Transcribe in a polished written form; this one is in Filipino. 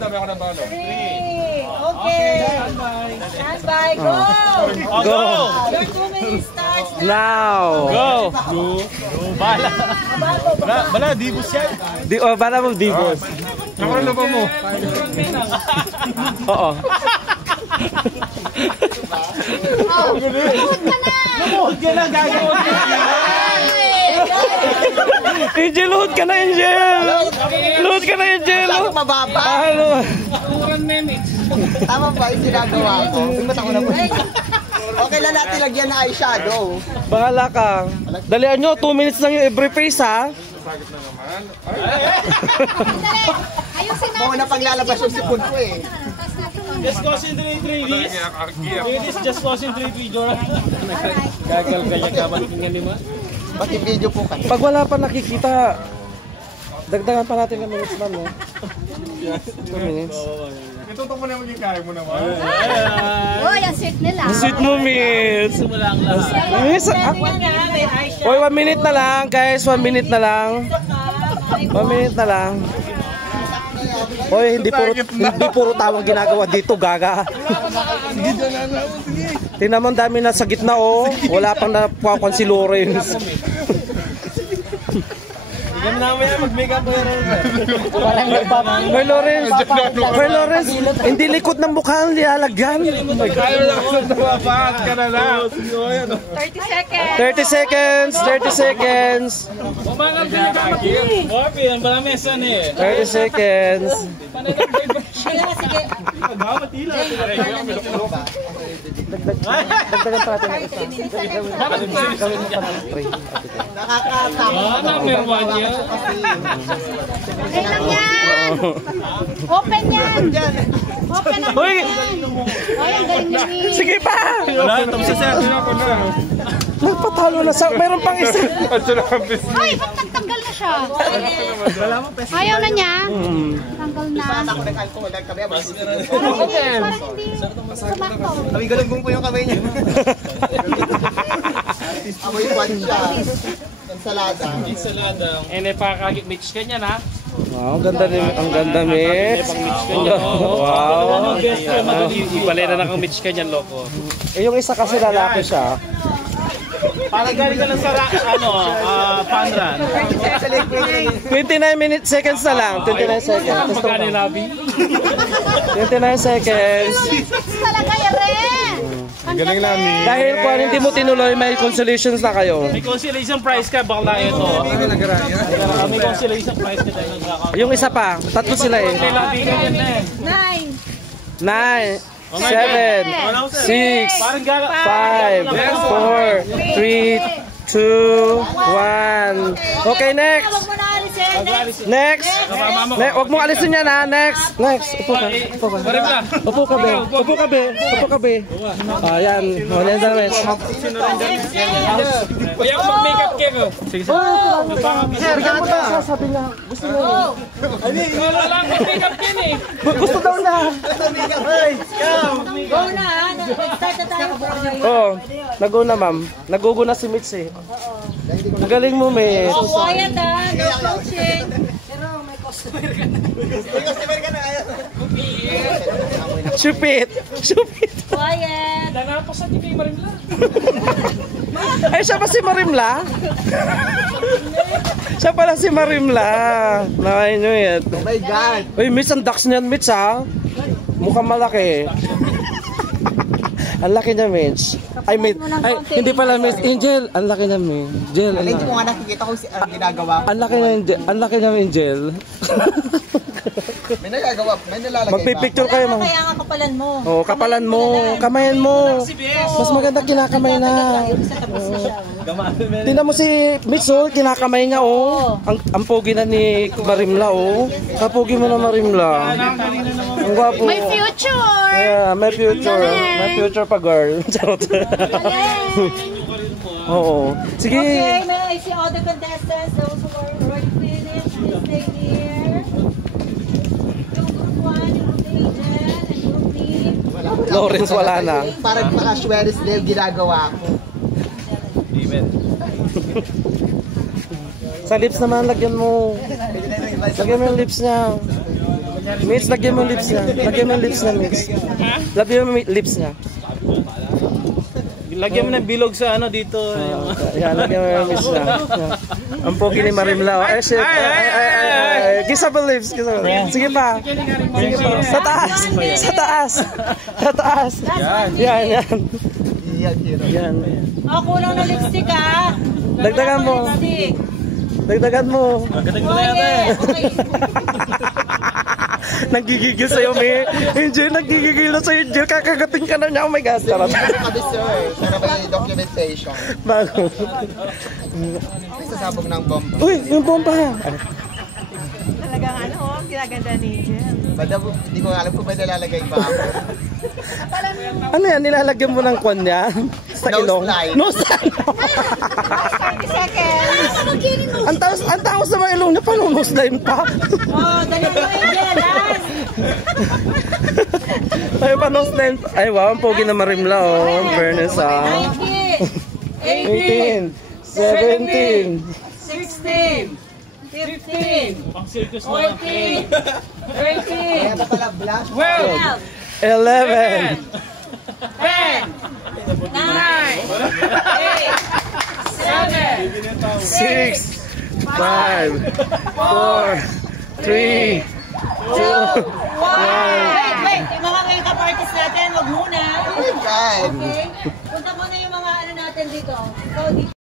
dami ako ng balo. 3. Okay. Stand by. Go. Go. Your 2 minutes starts Now. Go. Bala. Bala, dibos yan. Bala mo, dibos. Nakuha na ba mo? Oo. Lumuhod ka na, gagawin ka na. Angel, load ka na, Angel! Load ka na, Angel! Bakit mababa? Ano? Tama ba yung ginagawa ko? Ba't ako na po? Okay lang natin lagyan na eyeshadow. Bahala ka. Dalian nyo, 2 minutes lang yung every face, ha? Sakit na naman. Ayusin Mga na paglalabas yung sipon ko eh. Just concentrate, ladies. Ladies, just concentrate, video. Gagal kaya ka ba tingnan lima? Pati video po ka. Pag wala pa nakikita, dagdagan pa natin ng minutes, ma'am, no? 2 minutes. Itutok mo na maging kaya mo naman. Oh, yung sweet nila. Sweet moments! Miss, Oy, 1 minute na lang, guys. 1 minute na lang. 1 minute na lang. Oy, hindi puro tawag ginagawa dito, gaga. Tingnan mo, ang dami na sa gitna, oh. Wala pang napukuan si Lawrence. Hindi mo naman yan mag-makeup mo yan. Hoy, Lawrence, hindi likod ng mukha ang lialagyan. Kaya lang ako nababahan ka na lang. 30 seconds. 30 seconds, 30 seconds. Bumangan pinagkakapin. Bobi, ang balamisan eh. 30 seconds. Sige. Dagdagan pa natin. Gawin mo pa ng tray. Nakakatama. Number 1 yan. Okay lang yan. Open yan. Open ang Hoy! Ay, ang galing niya. Sige pa! Wala, tapos sa sir. Nagpatalo na sa... Mayroon pang isa. Ay, ba't nagtanggal na siya? Ayaw na niya? Tanggal na. Ako nag-alcohol dahil kami. Parang hindi sumakto. Kami galunggong po yung kamay niya. Amoy pan siya. Ensalada. Ene pa kagit-mix ka niyan ha. Wow, ang ganda mix. Wow. Ipalera na kang mix ka niyan, loko. Eh, yung isa kasi lalaki siya. Parang galing ka lang sa fun run. 29 seconds na lang. 29 seconds. Magkano yung lobby? 29 seconds. Talaga yan rin. Galing namin. Dahil kung hindi mo tinuloy, may consolations na kayo. May consolation prize ka, bakla ito. May consolation prize ka tayo nagkakaroon. Yung isa pa, tatlo sila eh. May lobby ka yan eh. 9. 9, 7, 6, 5, 4, 3, 2, 1. Okay, next. Huwag mo na alisin. Next. Huwag mong alisin yan ha. Next. Upo ka. Upo ka be. Upo ka be. Ayan. Ayan na namin. Kaya ako mag-makeup ka ko. Sige, sige. Sabi niya. Gusto niya. Wala lang mag-makeup ka eh. Gusto daw niya. Go na ha. Start na tayo. Oo. Nag-una ma'am. Nag-una si Mitch eh. Ang galing mo, Mitch. Quiet ha. No coaching. Pero may customer ka na. Shupit. Quiet. Danapos sa TV Marimla. Ay, siya ba si Marimla? Siya pala si Marimla. Nakain nyo yan. Oh my God. Uy, Mitch, ang ducks niyan, Mitch, ha? Mukhang malaki. Ang laki niya, Mitch. Ay, hindi pala, Mitch. Angel, ang laki niya, Mitch. Angel, Hindi mo nga nakikita kung ginagawa ko. ang laki niya, ang laki niya, Angel. May nagagawa, may nilalagay Magpipicture kayo, mga. Kaya nga kapalan mo. Oh, kapalan mo, kamayan mo. Mas maganda kinakamay na. Tapos na siya. Tingnan mo si Mitch, oh, kinakamay niya, oh. Ang pogi na ni Marimla, oh. Kapogi mo na Marimla. Ang gwapo. May future. Yeah, may future. May future pa, girl. Charot. Oo. Sige. Okay, may I see all the contestants, those who are already finished, please stay here. Group 1, Group Agent, and Group B. Lawrence, wala na. Parang maka-Schweris Dale ginagawa ko. Sa lips naman, lagyan mo. Lagyan mo yung lips niya. Mitch, lagyan mo lips niya. Lagyan mo lips niya, Mitch. Lagyan mo lips niya. Lagyan mo ng bilog sa ano dito. Yan, lagyan mo yung lips niya. Ang pogi ni Marimlao. Ay, shit. Kiss up ang lips. Kiss up. Sige pa. Sige pa. Sa taas. Sa taas. Sa taas. Yan, yan. Yan. Oh, kulang na lipstick ah. Dagdagan mo. Lipstick. Dagdagan mo. Magandang mo na yan. Okay. Nagigigil sa'yo, May. Angel, nagigigil na sa'yo, Angel. Kakagating ka na niya. Oh my gosh. Sarap. Sabi sir, sana may documentation. Bago. May sasabog ng bomba. Uy, yung bomba. Talagang ano, ginaganda ni Jen. Hindi ko alam kung may nalalagay ba ako. Ano yan? Nilalagyan mo ng kwan yan? Sa Nose ilong? line. Nose line. 30 seconds. Ang taos sa mga ilong niya, paano nose line pa? Oh, dali mo Angel, last. Ay, pa nose line pa. Ay, wow, ang pogi na Marimla, oh. Ang fairness, ah. 19, 18, 17, 16, 15, Pang circus mo lang. 14, 13, Kaya pala blush. 12, 11, 10, 9, 8, 7, 6, 5, 4, 3, 2, 1. Wait, yung mga makeup artist natin, wag muna. Oh my God. Okay? Punta muna yung mga ano natin dito. So, dito.